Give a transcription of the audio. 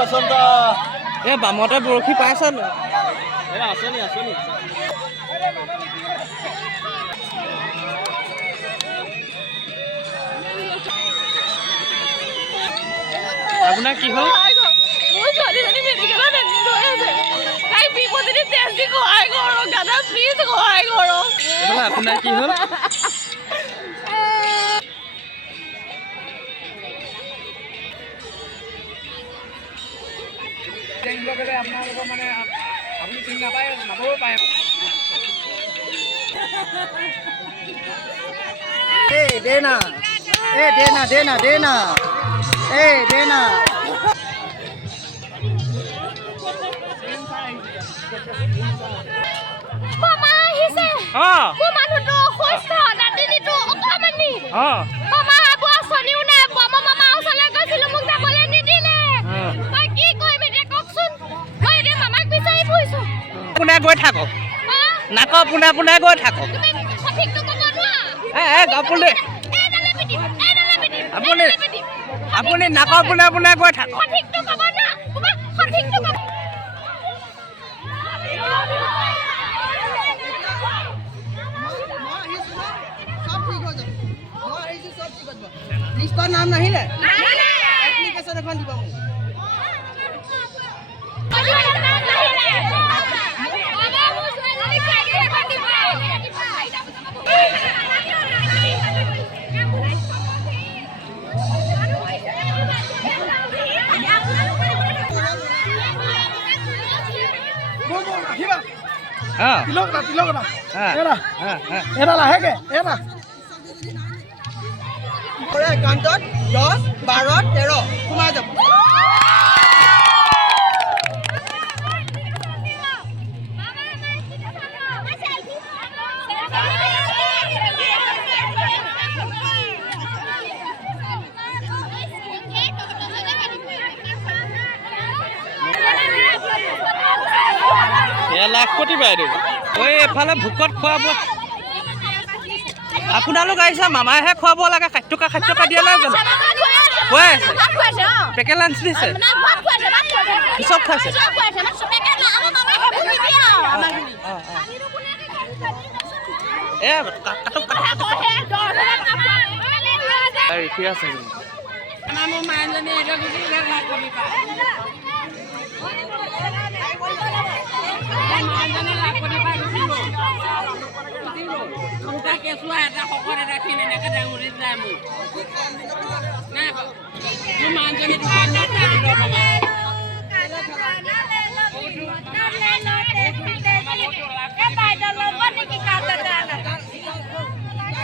বসন্ত এ বামতে বৰশী পাইছ ন আছনি আপোনাৰ কি হ'ল মোৰ ছোৱালীজনী মেডিকেলত এডমিট হৈ আছে তাই বিপদী টেষ্ট দি সহায় কৰক দাদা প্লিজ সহায় কৰক আপোনাৰ কি হ'ল আপোনালোকৰ মানে আপুনি চিনি নাপায় নাপাবও পাৰে দেনা মামা আহিছে মোৰ মানুহটো অসুস্থ নাতিনীটো অকমানি মামা আবু আছনিও নাই মামা ওচৰলৈ গৈছিলো মোক যাবলৈ নিদিলে মই কি কৰিম এতিয়া কওকচোন মই এতিয়া মামাক বিচাৰি ফুৰিছো পোনে গৈ থাকক নাক পোনে গৈ থাকক তুমি সঠিকটো ক'ব নোৱাৰা আপুনি নাক পোনে গৈ থাকক সঠিকটো ক'ব না তোমাৰ সঠিকটো ক'ব লিষ্টৰ নাম নাহিলে এপ্লিকেশ্যন এখন দিব মোক একাউণ্টত 10, 12, 13 সোমাই যাব লাখপতি বাইদেউ ঐ এফালে ভোকত খোৱাব আপোনালোক আহিছে মামাইহে খুৱাব লাগে 60 টকা দিয়া নাই জানো খুৱাই আছে পেকেট লাঞ্চ দিছে চব খাইছে ৰিখি আছে মোৰ মাইজনী এতিয়া দুটা কেঁচুৱা এটা শকত এটা ক্ষীণ এনেকৈ ডাঙৰি যায় মোৰ মানুহজনী